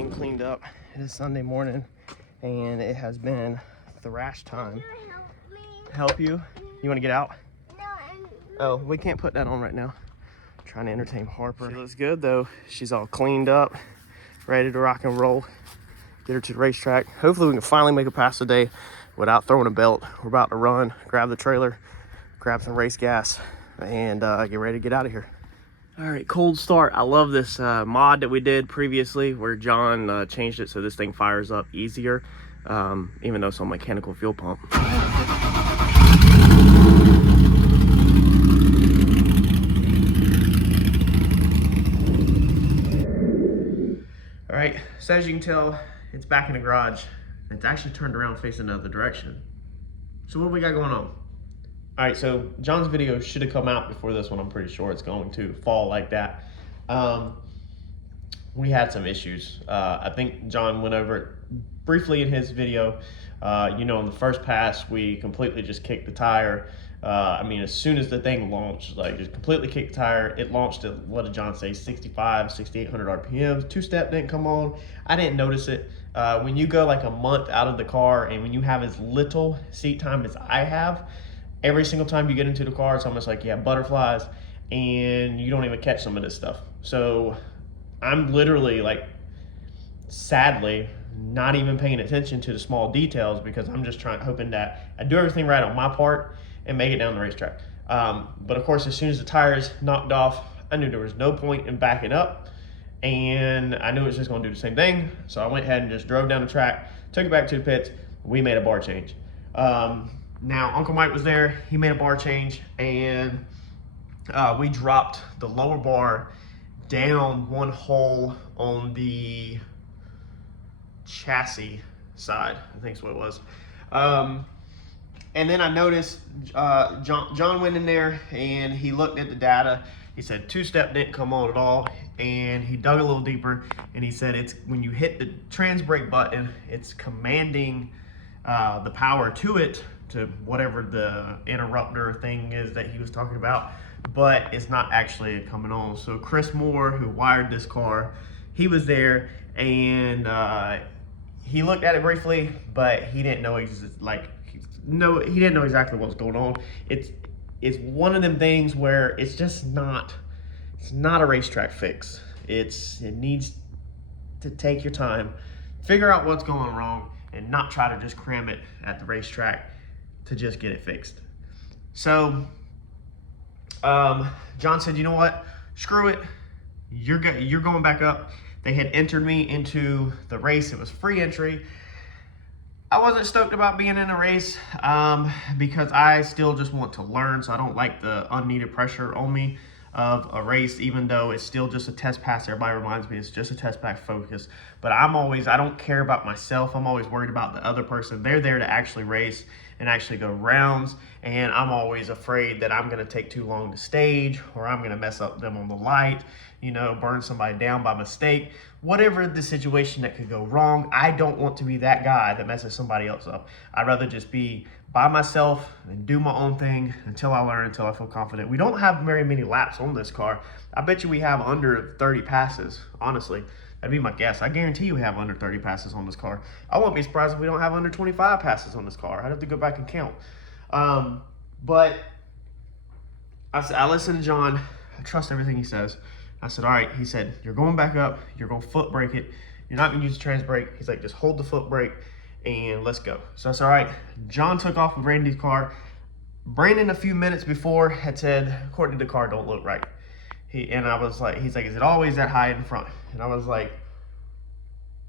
everything cleaned up. It is Sunday morning and it has been thrash time. Help you? You want to get out? Oh, we can't put that on right now. I'm trying to entertain Harper. She looks good though. She's all cleaned up, ready to rock and roll. Get her to the racetrack. Hopefully we can finally make it past the day without throwing a belt. We're about to run, grab the trailer, grab some race gas, and get ready to get out of here. All right, cold start. I love this mod that we did previously where John changed it so this thing fires up easier, even though it's on mechanical fuel pump. All right, so as you can tell, it's back in the garage. It's actually turned around facing the other direction. So what do we got going on? All right, so John's video should have come out before this one. I'm pretty sure it's going to fall like that. We had some issues. I think John went over it briefly in his video. You know, in the first pass, we completely just kicked the tire. I mean, as soon as the thing launched, like just completely kicked the tire, it launched at, what did John say, 6,500, 6,800 RPMs. Two-step didn't come on. I didn't notice it. When you go like a month out of the car and when you have as little seat time as I have, every single time you get into the car, it's almost like you have butterflies and you don't even catch some of this stuff. So I'm literally like, sadly, not even paying attention to the small details because I'm just hoping that I do everything right on my part and make it down the racetrack. But of course, as soon as the tires knocked off, I knew there was no point in backing up and I knew it was just gonna do the same thing. So I went ahead and just drove down the track, took it back to the pits. We made a bar change. Now, Uncle Mike was there, he made a bar change, and we dropped the lower bar down one hole on the chassis side, I think is what it was. And then I noticed John went in there and he looked at the data. He said two-step didn't come on at all, and he dug a little deeper, and he said it's when you hit the trans brake button, it's commanding the power to it, to whatever the interrupter thing is that he was talking about, but it's not actually coming on. So Chris Moore, who wired this car, he was there and he looked at it briefly, but he didn't know he didn't know exactly what was going on. It's one of them things where it's just not, it's not a racetrack fix. It needs to take your time, figure out what's going wrong, and not try to just cram it at the racetrack to just get it fixed. So John said, you know what, screw it, you're going back up. They had entered me into the race. It was free entry. I wasn't stoked about being in a race because I still just want to learn, so I don't like the unneeded pressure on me of a race, even though it's still just a test pass. Everybody reminds me it's just a test pass focus, but I don't care about myself. I'm always worried about the other person. They're there to actually race and actually go rounds, and I'm always afraid that I'm going to take too long to stage, or I'm going to mess up them on the light, you know, burn somebody down by mistake. Whatever the situation that could go wrong, I don't want to be that guy that messes somebody else up. I'd rather just be by myself and do my own thing until I learn, until I feel confident. We don't have very many laps on this car. I bet you we have under 30 passes, honestly. That'd be my guess. I guarantee you we have under 30 passes on this car. I won't be surprised if we don't have under 25 passes on this car. I'd have to go back and count. But I listened to John. I trust everything he says. I said, all right. He said, you're going back up. You're going to foot brake it. You're not going to use the trans brake. He's like, just hold the foot brake and let's go. So I said, all right. John took off with Randy's car. Brandon, a few minutes before, had said, according to the car, don't look right. I was like, he's like, is it always that high in front? And I was like,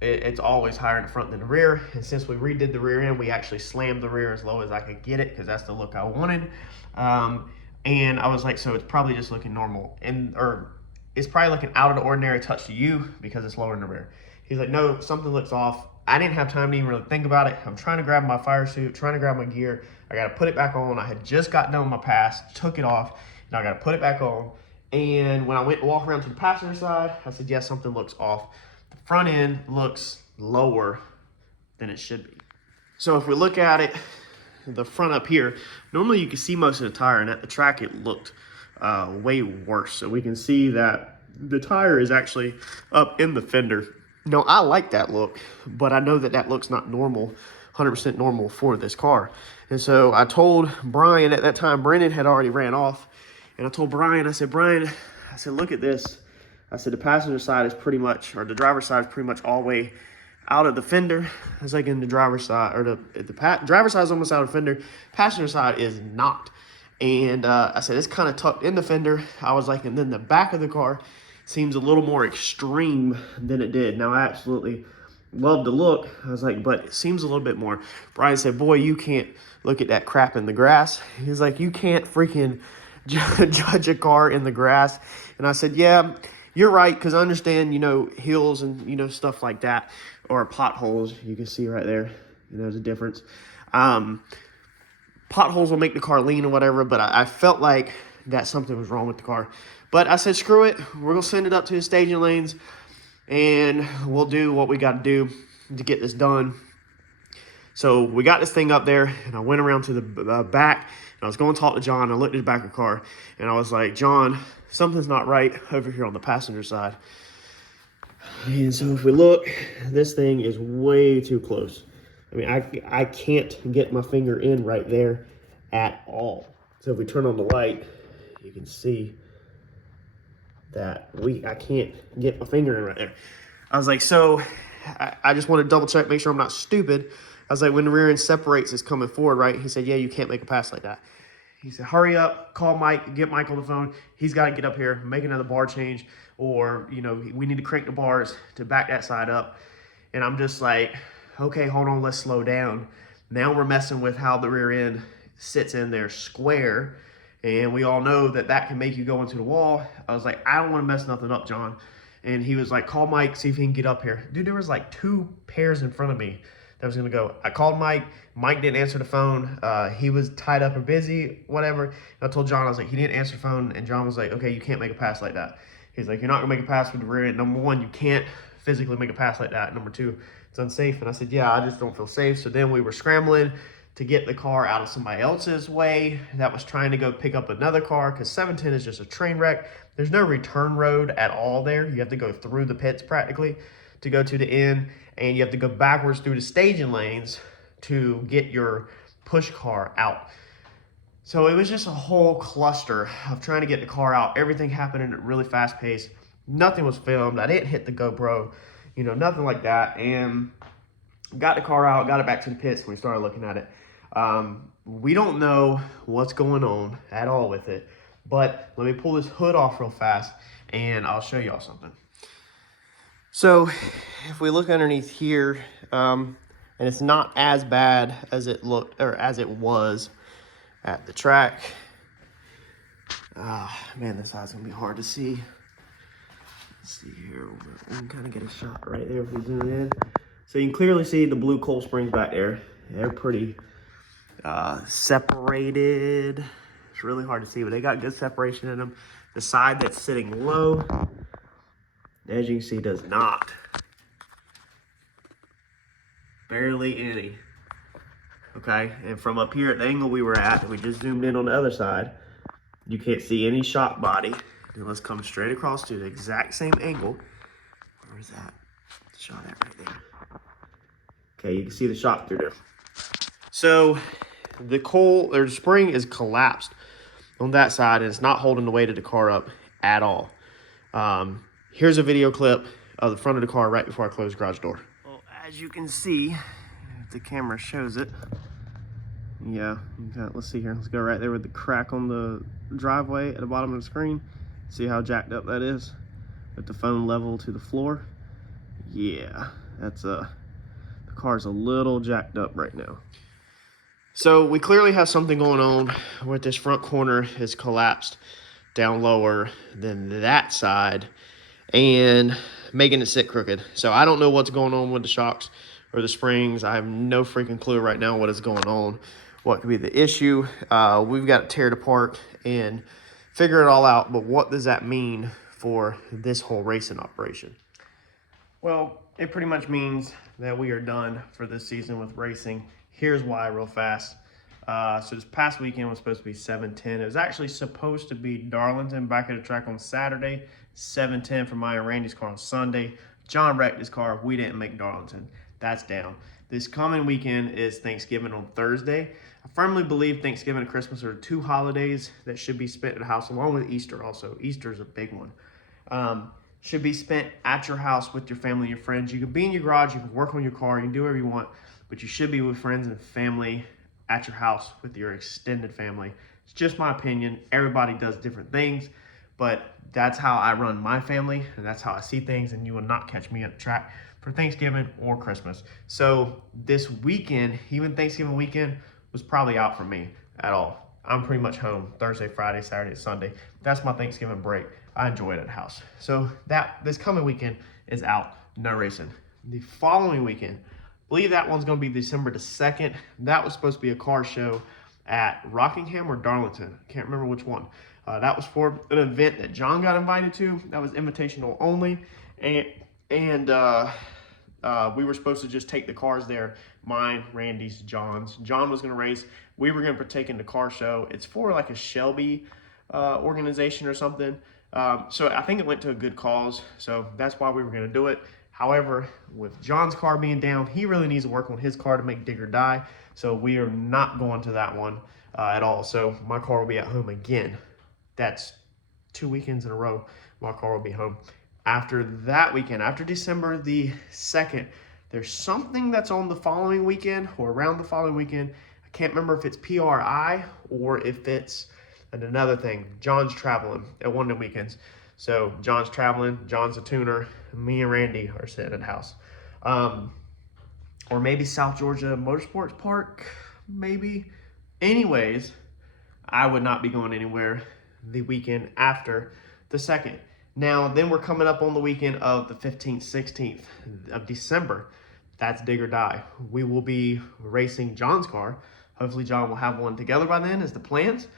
it's always higher in the front than the rear. And since we redid the rear end, we actually slammed the rear as low as I could get it because that's the look I wanted. And I was like, so it's probably just looking normal, or it's probably looking out of the ordinary touch to you because it's lower in the rear. He's like, no, something looks off. I didn't have time to even really think about it. I'm trying to grab my fire suit, trying to grab my gear. I got to put it back on. I had just got done with my pass, took it off, and I got to put it back on. And when I went to walk around to the passenger side, I said, yes, something looks off. The front end looks lower than it should be. So if we look at it, the front up here, normally you can see most of the tire, and at the track it looked way worse. So we can see that the tire is actually up in the fender. No, I like that look, but I know that that look's not normal, 100% normal for this car. And so I told Brian at that time, Brendan had already ran off, and I told Brian, I said, Brian, I said, look at this. I said, the passenger side is pretty much, or the driver's side is pretty much all the way out of the fender. It's like in the driver's side, or the driver's side is almost out of the fender. Passenger side is not. And I said, it's kind of tucked in the fender. I was like, and then the back of the car seems a little more extreme than it did. Now, I absolutely love the look. I was like, but it seems a little bit more. Brian said, boy, you can't look at that crap in the grass. He's like, you can't freaking judge a car in the grass. And I said, yeah, you're right, because I understand, you know, hills and, you know, stuff like that, or potholes. You can see right there, you know, there's a difference. Potholes will make the car lean or whatever, but I felt like that something was wrong with the car. But I said, screw it. We're going to send it up to the staging lanes, and we'll do what we got to do to get this done. So we got this thing up there, and I went around to the back, and I was going to talk to John. I looked at the back of the car, and I was like, John, something's not right over here on the passenger side. And so if we look, this thing is way too close. I mean, I can't get my finger in right there at all. So if we turn on the light, you can see that I can't get my finger in right there. I was like, so I just want to double check, make sure I'm not stupid. I was like, when the rear end separates, it's coming forward, right? He said, yeah, you can't make a pass like that. He said, hurry up, call Mike, get Mike on the phone. He's got to get up here, make another bar change, or, you know, we need to crank the bars to back that side up. And I'm just like, okay, hold on, let's slow down. Now we're messing with how the rear end sits in there square, and we all know that that can make you go into the wall. I was like, I don't want to mess nothing up, John. And he was like, call Mike, see if he can get up here. Dude, there was like 2 pairs in front of me that was going to go. I called Mike. Mike didn't answer the phone. He was tied up or busy, whatever. And I told John, I was like, he didn't answer the phone. And John was like, okay, you can't make a pass like that. He's like, you're not going to make a pass with the rear end. Number 1, you can't physically make a pass like that. Number 2, it's unsafe. And I said, yeah, I just don't feel safe. So then we were scrambling to get the car out of somebody else's way that was trying to go pick up another car, because 710 is just a train wreck. There's no return road at all there. You have to go through the pits practically to go to the end, and you have to go backwards through the staging lanes to get your push car out. So it was just a whole cluster of trying to get the car out. Everything happened at a really fast pace. Nothing was filmed. I didn't hit the GoPro, you know, nothing like that. And got the car out, got it back to the pits, and we started looking at it. We don't know what's going on at all with it, but let me pull this hood off real fast and I'll show y'all something. So if we look underneath here, and it's not as bad as it looked, or as it was at the track. Man, this side's gonna be hard to see. Let's see here, we can kind of get a shot right there if we zoom in. So you can clearly see the blue coil springs back there. They're pretty separated. It's really hard to see, but they got good separation in them. The side that's sitting low, as you can see, does not. Barely any. Okay, and from up here at the angle we were at, and we just zoomed in on the other side, you can't see any shock body. And let's come straight across to the exact same angle. Where's that shot at right there? Okay, you can see the shock through there. So the coil, or the spring, is collapsed on that side, and it's not holding the weight of the car up at all. Here's a video clip of the front of the car right before I close the garage door. Well, as you can see, if the camera shows it, yeah, let's see here. Let's go right there with the crack on the driveway at the bottom of the screen. See how jacked up that is with the phone level to the floor. Yeah, that's the car's a little jacked up right now. So we clearly have something going on where this front corner is collapsed down lower than that side and making it sit crooked. So I don't know what's going on with the shocks or the springs. I have no freaking clue right now what is going on, what could be the issue. We've got to tear it apart and figure it all out. But what does that mean for this whole racing operation? Well, it pretty much means that we are done for this season with racing. Here's why real fast. So this past weekend was supposed to be 710. It was actually supposed to be Darlington back at the track on Saturday, 710 for my and Randy's car on Sunday. John wrecked his car. We didn't make Darlington. That's down. This coming weekend is Thanksgiving on Thursday. I firmly believe Thanksgiving and Christmas are two holidays that should be spent at the house, along with Easter also. Easter is a big one. Should be spent at your house with your family and your friends. You can be in your garage, you can work on your car, you can do whatever you want, but you should be with friends and family at your house with your extended family. It's just my opinion. Everybody does different things, but that's how I run my family, and that's how I see things, and you will not catch me at the track for Thanksgiving or Christmas. So this weekend, even Thanksgiving weekend, was probably out for me at all. I'm pretty much home Thursday, Friday, Saturday, Sunday. That's my Thanksgiving break. I enjoy it at the house. So this coming weekend is out, no racing. The following weekend, I believe that one's gonna be December the 2nd. That was supposed to be a car show at Rockingham or Darlington. I can't remember which one. That was for an event that John got invited to. That was invitational only. And we were supposed to just take the cars there. Mine, Randy's, John's. John was gonna race. We were gonna partake in the car show. It's for like a Shelby organization or something. So I think it went to a good cause. So that's why we were gonna do it. However, with John's car being down, he really needs to work on his car to make dig or die. So we are not going to that one at all. So my car will be at home again. That's 2 weekends in a row. My car will be home. After that weekend, after December the 2nd, there's something that's on the following weekend or around the following weekend. I can't remember if it's PRI or if it's another thing. John's traveling at one of the weekends. So John's traveling, John's a tuner, me and Randy are sitting at the house. Or maybe South Georgia Motorsports Park, maybe. Anyways, I would not be going anywhere the weekend after the 2nd. Now, then we're coming up on the weekend of the 15th, 16th of December. That's dig or die. We will be racing John's car. Hopefully John will have one together by then is the plans.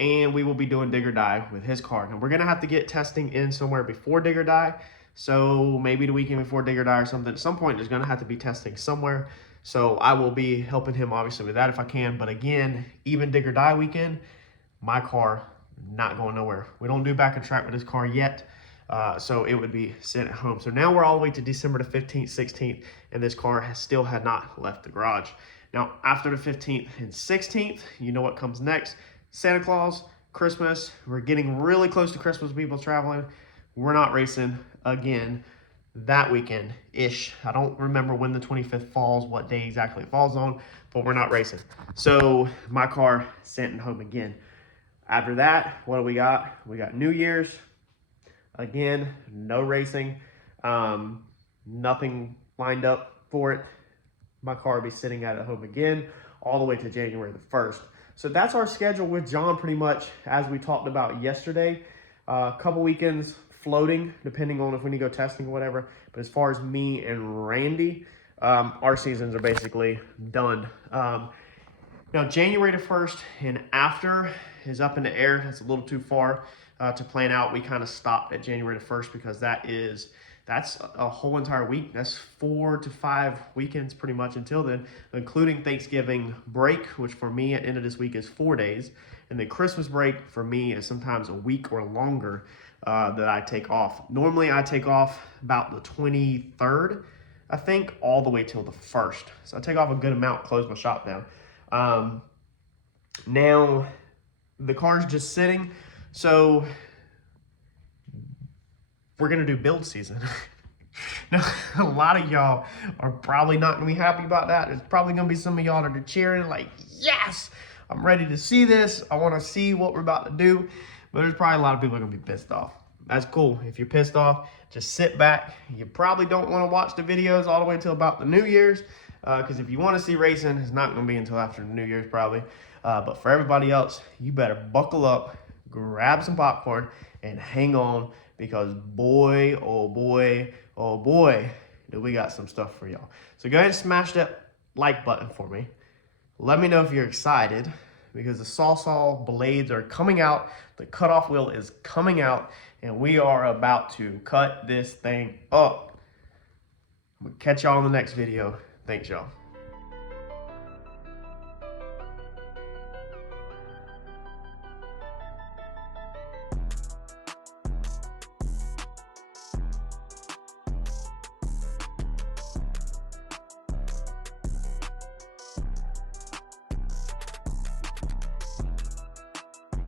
And we will be doing dig or die with his car. Now, we're gonna have to get testing in somewhere before dig or die. So maybe the weekend before dig or die or something. At some point, there's gonna have to be testing somewhere. So I will be helping him obviously with that if I can. But again, even dig or die weekend, my car not going nowhere. We don't do back and track with this car yet. So it would be sitting at home. So now we're all the way to December the 15th, 16th, and this car still had not left the garage. Now, after the 15th and 16th, you know what comes next. Santa Claus, Christmas. We're getting really close to Christmas, people traveling. We're not racing again that weekend-ish. I don't remember when the 25th falls, what day exactly it falls on, but we're not racing. So my car sent home again. After that, what do we got? We got New Year's. Again, no racing. Nothing lined up for it. My car will be sitting at home again all the way to January the 1st. So that's our schedule with John pretty much as we talked about yesterday. A couple weekends floating, depending on if we need to go testing or whatever. But as far as me and Randy, our seasons are basically done. Now, January the 1st and after is up in the air. That's a little too far to plan out. We kind of stopped at January the 1st because that's a whole entire week. That's 4 to 5 weekends pretty much until then, including Thanksgiving break, which for me at the end of this week is 4 days. And then Christmas break for me is sometimes a week or longer that I take off. Normally I take off about the 23rd, I think, all the way till the 1st. So I take off a good amount, close my shop down. Now the car's just sitting. So we're gonna do build season. Now, a lot of y'all are probably not gonna be happy about that. There's probably gonna be some of y'all that are cheering like, yes, I'm ready to see this. I wanna see what we're about to do. But there's probably a lot of people that are gonna be pissed off. That's cool. If you're pissed off, just sit back. You probably don't wanna watch the videos all the way until about the New Year's, because if you wanna see racing, it's not gonna be until after the New Year's probably. But for everybody else, you better buckle up, grab some popcorn, and hang on, because boy, oh boy, oh boy, do we got some stuff for y'all. So go ahead and smash that like button for me. Let me know if you're excited, because the saw blades are coming out, the cutoff wheel is coming out, and we are about to cut this thing up. I'm gonna catch y'all in the next video. Thanks, y'all.